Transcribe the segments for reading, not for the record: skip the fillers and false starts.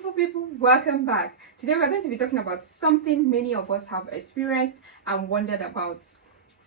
beautiful people, welcome back. Today we're going to be talking about something many of us have experienced and wondered about: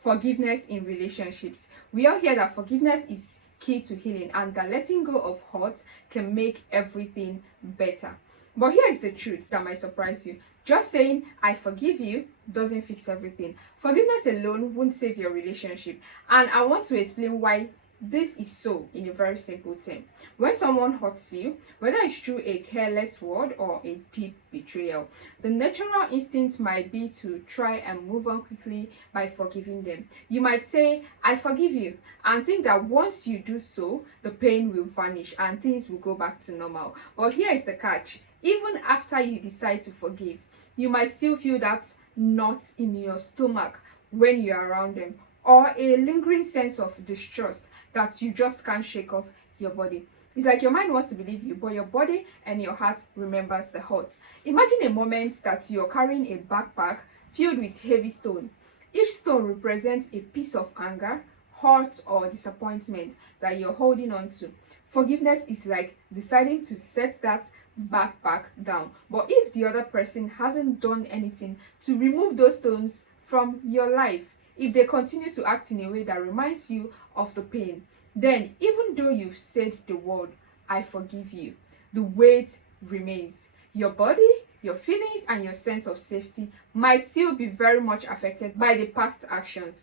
forgiveness in relationships. We all hear that forgiveness is key to healing and that letting go of hurt can make everything better. But here is the truth that might surprise you. Just saying I forgive you doesn't fix everything. Forgiveness alone won't save your relationship, and I want to explain why this is so in a very simple term. When someone hurts you, whether it's through a careless word or a deep betrayal, the natural instinct might be to try and move on quickly by forgiving them. You might say, I forgive you, and think that once you do so, the pain will vanish and things will go back to normal. But here is the catch. Even after you decide to forgive, you might still feel that knot in your stomach when you're around them, or a lingering sense of distrust that you just can't shake off your body. It's like your mind wants to believe you, but your body and your heart remembers the hurt. Imagine a moment that you're carrying a backpack filled with heavy stone. Each stone represents a piece of anger, hurt, or disappointment that you're holding on to. Forgiveness is like deciding to set that backpack down. But if the other person hasn't done anything to remove those stones from your life, if they continue to act in a way that reminds you of the pain, then even though you've said the word, I forgive you, the weight remains. Your body, your feelings, and your sense of safety might still be very much affected by the past actions.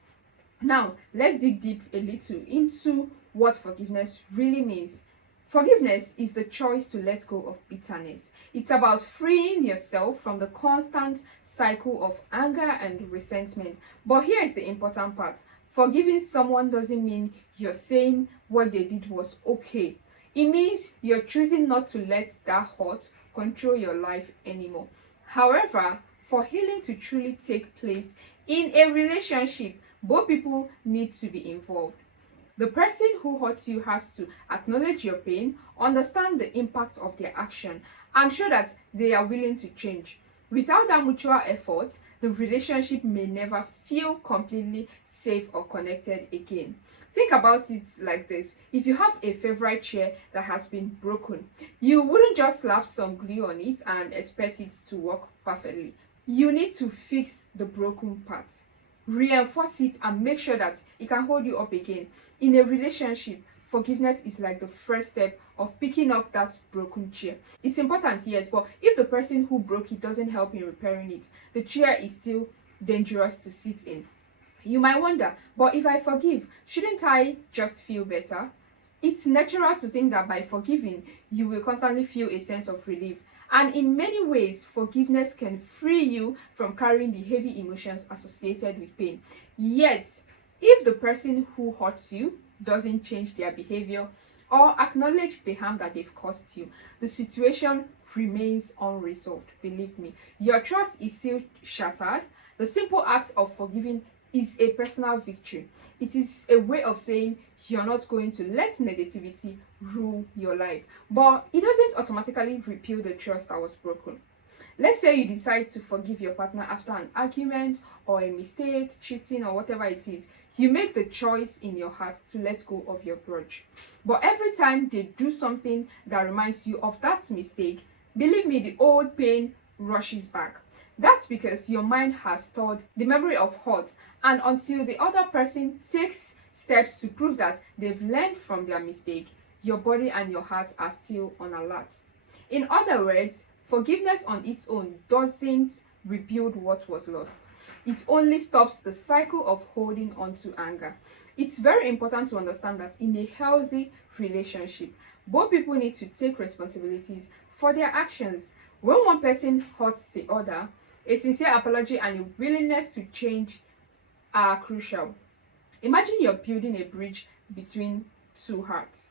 Now, let's dig deep a little into what forgiveness really means. Forgiveness is the choice to let go of bitterness. It's about freeing yourself from the constant cycle of anger and resentment. But here is the important part. Forgiving someone doesn't mean you're saying what they did was okay. It means you're choosing not to let that hurt control your life anymore. However, for healing to truly take place in a relationship, both people need to be involved. The person who hurts you has to acknowledge your pain, understand the impact of their action, and show that they are willing to change. Without that mutual effort, the relationship may never feel completely safe or connected again. Think about it like this. If you have a favorite chair that has been broken, you wouldn't just slap some glue on it and expect it to work perfectly. You need to fix the broken part, reinforce it, and make sure that it can hold you up again. In a relationship, forgiveness is like the first step of picking up that broken chair. It's important, yes, but if the person who broke it doesn't help in repairing it, the chair is still dangerous to sit in. You might wonder, but if I forgive, shouldn't I just feel better? It's natural to think that by forgiving, you will constantly feel a sense of relief. And in many ways, forgiveness can free you from carrying the heavy emotions associated with pain. Yet, if the person who hurts you doesn't change their behavior or acknowledge the harm that they've caused you, the situation remains unresolved. Believe me, your trust is still shattered. The simple act of forgiving is a personal victory. It is a way of saying you're not going to let negativity rule your life. But it doesn't automatically repeal the trust that was broken. Let's say you decide to forgive your partner after an argument or a mistake, cheating, or whatever it is. You make the choice in your heart to let go of your grudge. But every time they do something that reminds you of that mistake, believe me, the old pain rushes back. That's because your mind has stored the memory of hurt, and until the other person takes steps to prove that they've learned from their mistake, your body and your heart are still on alert. In other words, forgiveness on its own doesn't rebuild what was lost. It only stops the cycle of holding on to anger. It's very important to understand that in a healthy relationship, both people need to take responsibilities for their actions. When one person hurts the other, a sincere apology and a willingness to change are crucial. Imagine you're building a bridge between two hearts.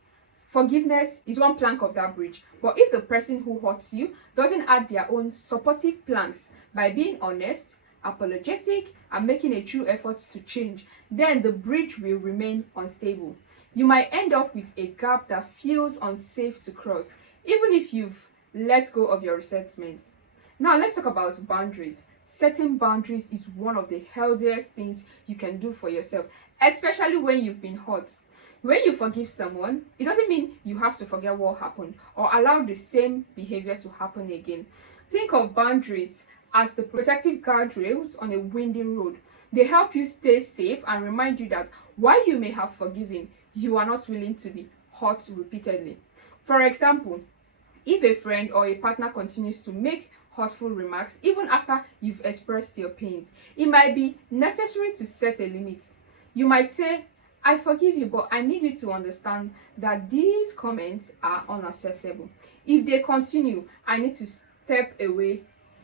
Forgiveness is one plank of that bridge, but if the person who hurts you doesn't add their own supportive planks by being honest, apologetic, and making a true effort to change, then the bridge will remain unstable. You might end up with a gap that feels unsafe to cross, even if you've let go of your resentments. Now let's talk about boundaries. Setting boundaries is one of the healthiest things you can do for yourself, especially when you've been hurt. When you forgive someone, it doesn't mean you have to forget what happened or allow the same behavior to happen again. Think of boundaries as the protective guardrails on a windy road. They help you stay safe and remind you that while you may have forgiven, you are not willing to be hurt repeatedly. For example, if a friend or a partner continues to make hurtful remarks even after you've expressed your pains, it might be necessary to set a limit. You might say, I forgive you, but I need you to understand that these comments are unacceptable. If they continue, I need to step away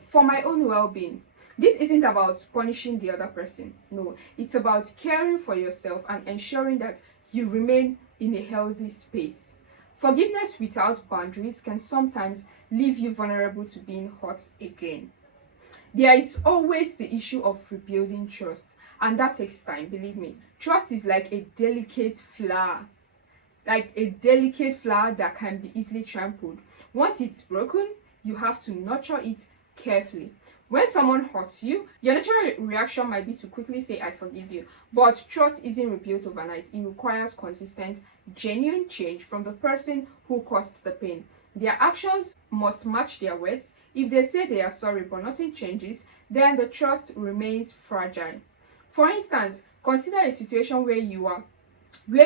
for my own well being. This isn't about punishing the other person. No, it's about caring for yourself and ensuring that you remain in a healthy space. Forgiveness without boundaries can sometimes leave you vulnerable to being hurt again. There is always the issue of rebuilding trust, and that takes time, believe me. Trust is like a delicate flower, that can be easily trampled. Once it's broken, you have to nurture it carefully. When someone hurts you, your natural reaction might be to quickly say, I forgive you. But trust isn't rebuilt overnight. It requires consistent, genuine change from the person who caused the pain. Their actions must match their words. If they say they are sorry but nothing changes, then the trust remains fragile. For instance, consider a situation where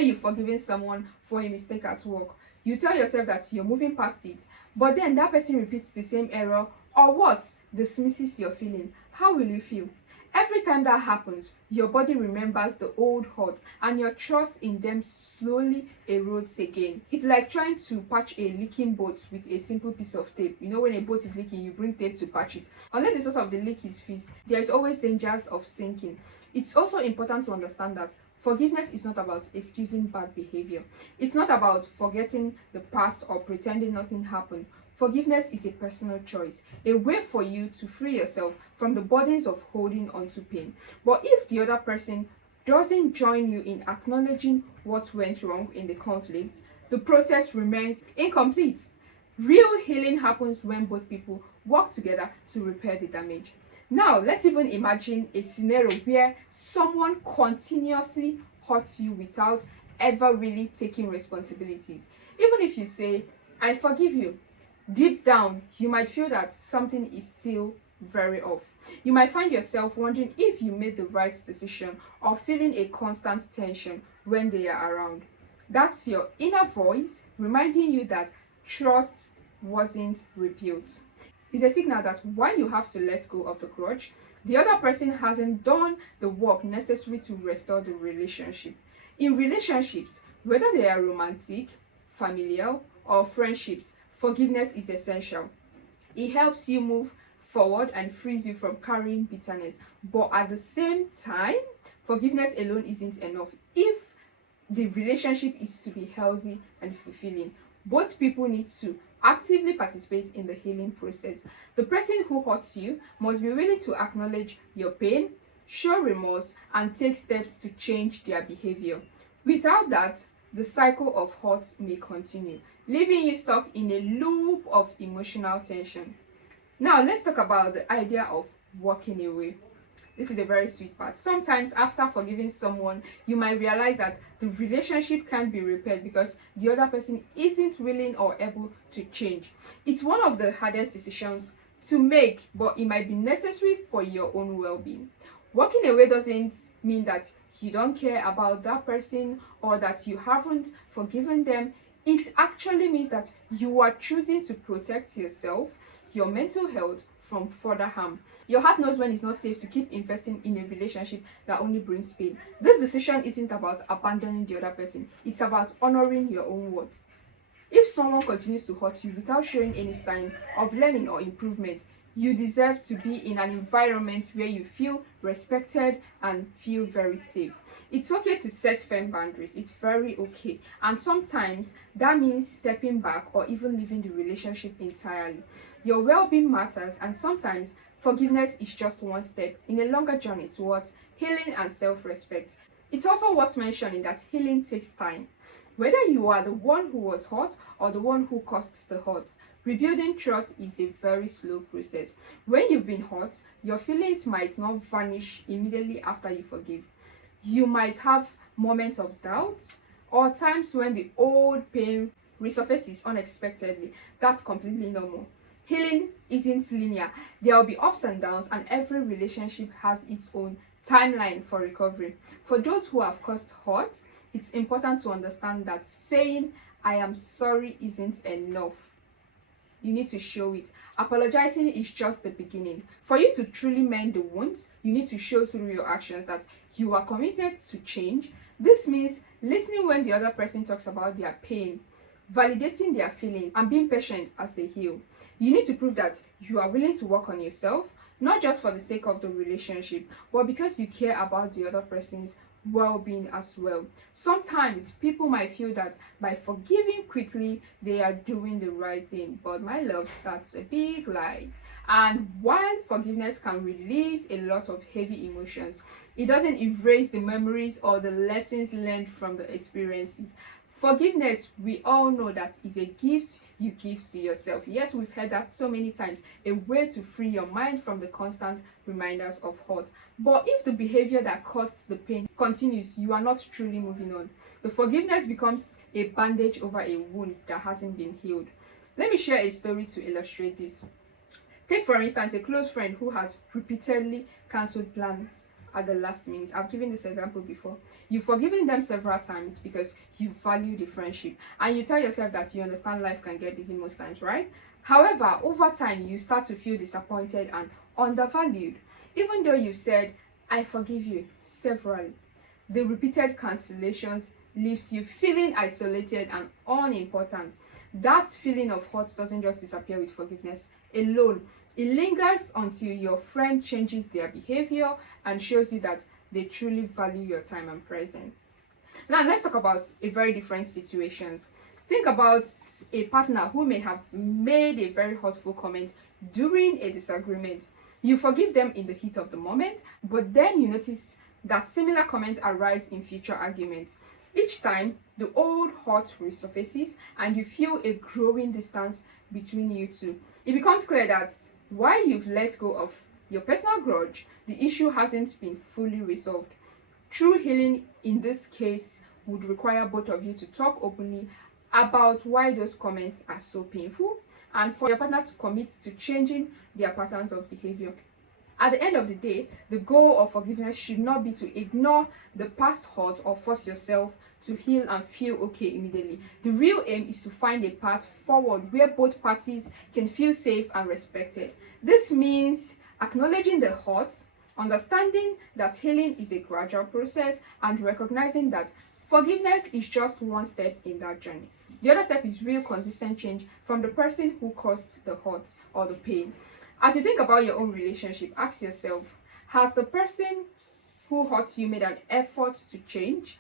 you've forgiven someone for a mistake at work. You tell yourself that you're moving past it, but then that person repeats the same error, or worse, dismisses your feeling. How will you feel? Every time that happens, your body remembers the old hurt and your trust in them slowly erodes again. It's like trying to patch a leaking boat with a simple piece of tape. You know, when a boat is leaking, you bring tape to patch it. Unless the source of the leak is fixed, there is always dangers of sinking. It's also important to understand that forgiveness is not about excusing bad behavior. It's not about forgetting the past or pretending nothing happened. Forgiveness is a personal choice, a way for you to free yourself from the burdens of holding on to pain. But if the other person doesn't join you in acknowledging what went wrong in the conflict, the process remains incomplete. Real healing happens when both people work together to repair the damage. Now, let's even imagine a scenario where someone continuously hurts you without ever really taking responsibilities. Even if you say, I forgive you, deep down, you might feel that something is still very off. You might find yourself wondering if you made the right decision or feeling a constant tension when they are around. That's your inner voice reminding you that trust wasn't rebuilt. It's a signal that while you have to let go of the grudge, the other person hasn't done the work necessary to restore the relationship. In relationships, whether they are romantic, familial, or friendships, forgiveness is essential. It helps you move forward and frees you from carrying bitterness. But at the same time, forgiveness alone isn't enough. If the relationship is to be healthy and fulfilling, both people need to actively participate in the healing process. The person who hurts you must be willing to acknowledge your pain, show remorse, and take steps to change their behavior. Without that, the cycle of hurt may continue, leaving you stuck in a loop of emotional tension. Now, let's talk about the idea of walking away. This is a very sweet part. Sometimes after forgiving someone, you might realize that the relationship can't be repaired because the other person isn't willing or able to change. It's one of the hardest decisions to make, but it might be necessary for your own well-being. Walking away doesn't mean that you don't care about that person or that you haven't forgiven them. It actually means that you are choosing to protect yourself, your mental health, from further harm. Your heart knows when it's not safe to keep investing in a relationship that only brings pain. This decision isn't about abandoning the other person, it's about honoring your own worth. If someone continues to hurt you without showing any sign of learning or improvement, you deserve to be in an environment where you feel respected and feel very safe. It's okay to set firm boundaries. It's very okay. And sometimes that means stepping back or even leaving the relationship entirely. Your well-being matters, and sometimes forgiveness is just one step in a longer journey towards healing and self-respect. It's also worth mentioning that healing takes time. Whether you are the one who was hurt or the one who caused the hurt, rebuilding trust is a very slow process. When you've been hurt, your feelings might not vanish immediately after you forgive. You might have moments of doubt, or times when the old pain resurfaces unexpectedly. That's completely normal. Healing isn't linear. There will be ups and downs, and every relationship has its own timeline for recovery. For those who have caused hurt, it's important to understand that saying I am sorry isn't enough. You need to show it. Apologizing is just the beginning. For you to truly mend the wounds, you need to show through your actions that you are committed to change. This means listening when the other person talks about their pain, validating their feelings, and being patient as they heal. You need to prove that you are willing to work on yourself, not just for the sake of the relationship, but because you care about the other person's well-being as well. Sometimes people might feel that by forgiving quickly they are doing the right thing, but my loves, that's a big lie. And while forgiveness can release a lot of heavy emotions, it doesn't erase the memories or the lessons learned from the experiences. Forgiveness, we all know that, is a gift you give to yourself. Yes, we've heard that so many times. A way to free your mind from the constant reminders of hurt. But if the behavior that caused the pain continues, you are not truly moving on. The forgiveness becomes a bandage over a wound that hasn't been healed. Let me share a story to illustrate this. Take, for instance, a close friend who has repeatedly cancelled plans at the last minute. I've given this example before. You've forgiven them several times because you value the friendship, and you tell yourself that you understand life can get busy most times, right? However, over time, you start to feel disappointed and undervalued. Even though you said, I forgive you, severally, the repeated cancellations leaves you feeling isolated and unimportant. That feeling of hurt doesn't just disappear with forgiveness alone. It lingers until your friend changes their behavior and shows you that they truly value your time and presence. Now, let's talk about a very different situations. Think about a partner who may have made a very hurtful comment during a disagreement. You forgive them in the heat of the moment, but then you notice that similar comments arise in future arguments. Each time, the old hurt resurfaces and you feel a growing distance between you two. It becomes clear that while you've let go of your personal grudge, the issue hasn't been fully resolved. True healing in this case would require both of you to talk openly about why those comments are so painful, and for your partner to commit to changing their patterns of behavior. At the end of the day, the goal of forgiveness should not be to ignore the past hurt or force yourself to heal and feel okay immediately. The real aim is to find a path forward where both parties can feel safe and respected. This means acknowledging the hurt, understanding that healing is a gradual process, and recognizing that forgiveness is just one step in that journey. The other step is real consistent change from the person who caused the hurt or the pain. As you think about your own relationship, ask yourself, has the person who hurt you made an effort to change?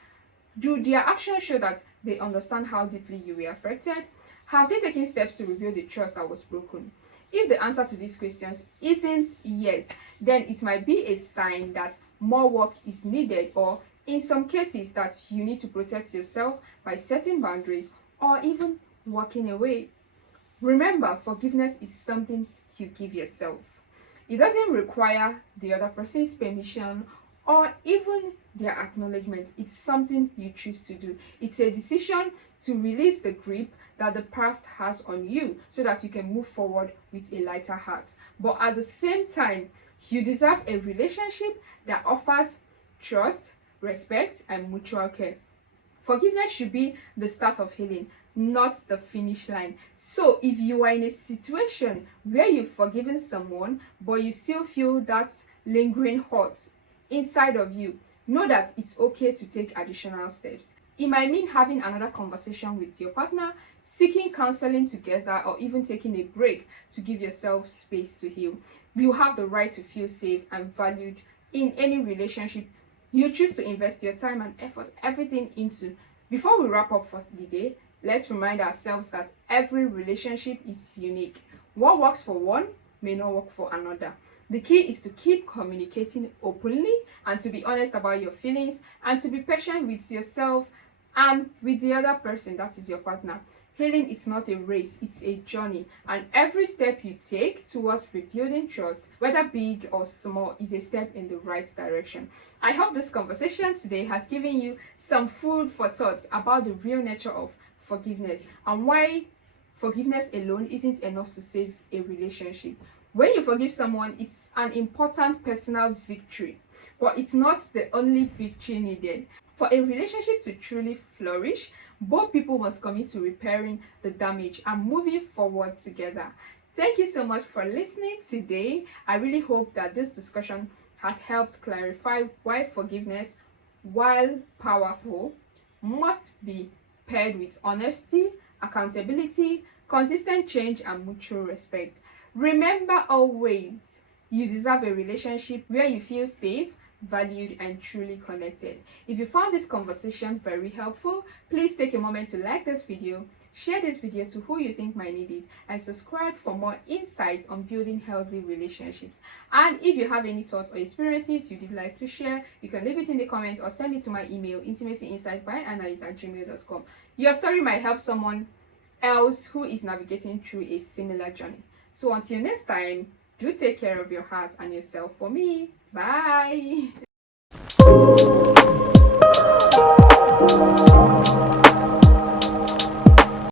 Do their actions show that they understand how deeply you were affected? Have they taken steps to rebuild the trust that was broken? If the answer to these questions isn't yes, then it might be a sign that more work is needed, or in some cases that you need to protect yourself by setting boundaries or even walking away. Remember, forgiveness is something you give yourself. It doesn't require the other person's permission or even their acknowledgement. It's something you choose to do. It's a decision to release the grip that the past has on you so that you can move forward with a lighter heart. But at the same time, you deserve a relationship that offers trust, respect, and mutual care. Forgiveness should be the start of healing, not the finish line. So if you are in a situation where you've forgiven someone but you still feel that lingering hurt inside of you, know that it's okay to take additional steps. It might mean having another conversation with your partner, seeking counseling together, or even taking a break to give yourself space to heal. You have the right to feel safe and valued in any relationship you choose to invest your time and effort, everything into. Before we wrap up for the day, let's remind ourselves that every relationship is unique. What works for one may not work for another. The key is to keep communicating openly and to be honest about your feelings and to be patient with yourself and with the other person, that is your partner. Healing is not a race, it's a journey, and every step you take towards rebuilding trust, whether big or small, is a step in the right direction. I hope this conversation today has given you some food for thought about the real nature of forgiveness and why forgiveness alone isn't enough to save a relationship. When you forgive someone, it's an important personal victory, but it's not the only victory needed. For a relationship to truly flourish, both people must commit to repairing the damage and moving forward together. Thank you so much for listening today. I really hope that this discussion has helped clarify why forgiveness, while powerful, must be paired with honesty, accountability, consistent change, and mutual respect. Remember always, you deserve a relationship where you feel safe, valued, and truly connected. If you found this conversation very helpful, please take a moment to like this video, share this video to who you think might need it, and subscribe for more insights on building healthy relationships. And if you have any thoughts or experiences you'd like to share, you can leave it in the comments or send it to my email, intimacyinsightbyanalyst@gmail.com. Your story might help someone else who is navigating through a similar journey. So until next time, do take care of your heart and yourself for me. Bye.